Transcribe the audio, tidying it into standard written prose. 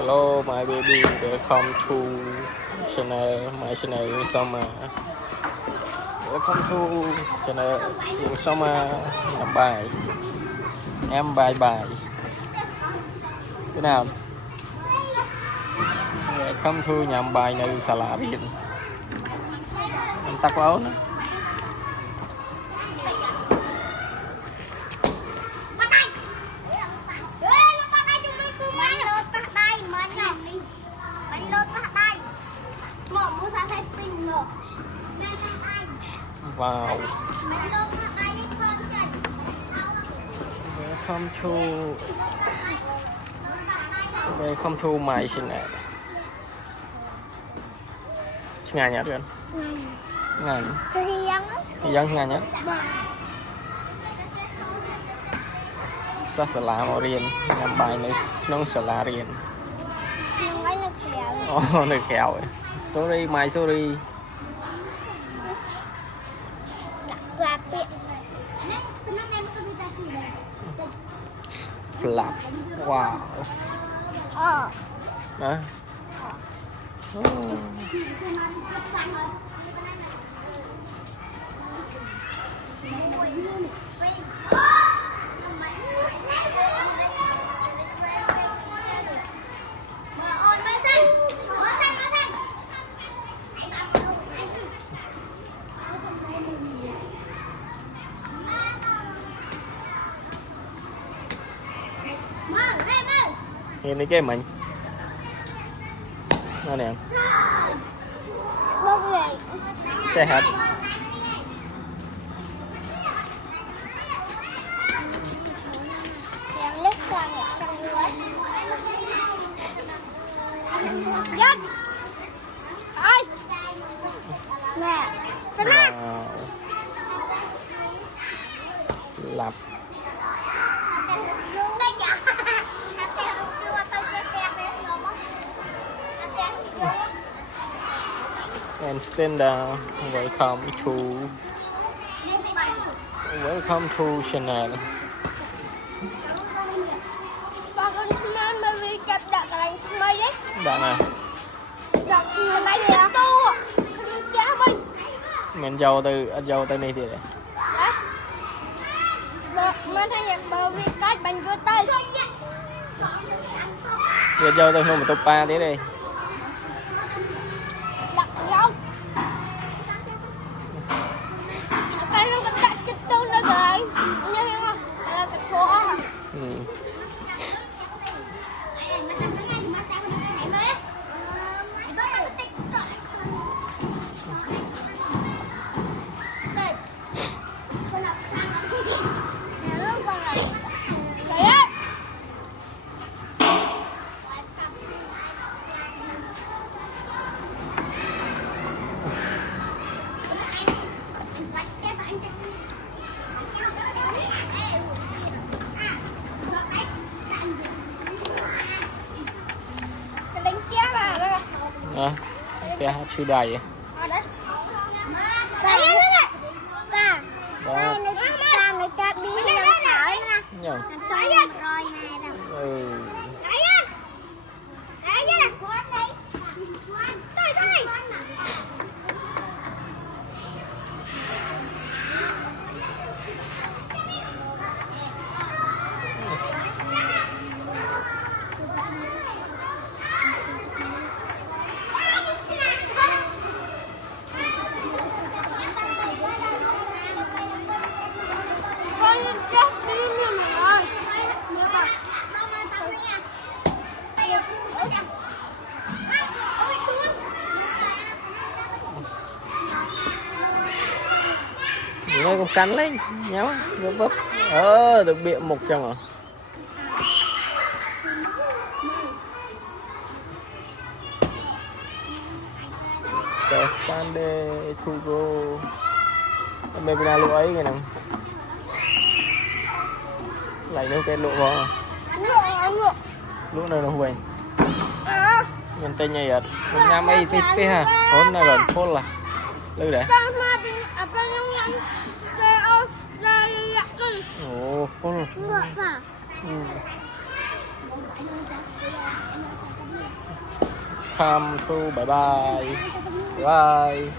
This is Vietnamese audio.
Hello my baby, welcome to channel, my channel Summer. Welcome to channel Summer. Làm bài. Em bài bài. Thế nào? Welcome to nhằm bài nơi xà lạ biển. Em tắt áo nữa. Wow. Welcome to my channel. Ngày nhá Tuyên. Ngày. Dân ngày nhá. Sa sả lá màu riêng, làm bài này nông sả lá riêng. Oh, nước kẹo. Sorry, my sorry. Flap. Wow. Đó. Nhìn đi chơi mình. Nó nè. Chơi hết. Lặp. And stand down. Welcome to channel. Đã nè. Mình dâu từ anh dâu từ này thì đấy. Giờ dâu từ một top 3 tí đi. Cái chữ đầy vậy. Nó cũng cắn lên nhéo bóp bóp được biện mục trong rồi. Stande to go. Em bên nào lụa ấy cái nào lại nấu cái lụa vào lụa này nó huề mình tên nhảy ở nhà mấy tí ha hôn là gần phôn là lưu đấy. Ồ, phôn. welcome to bye bye bye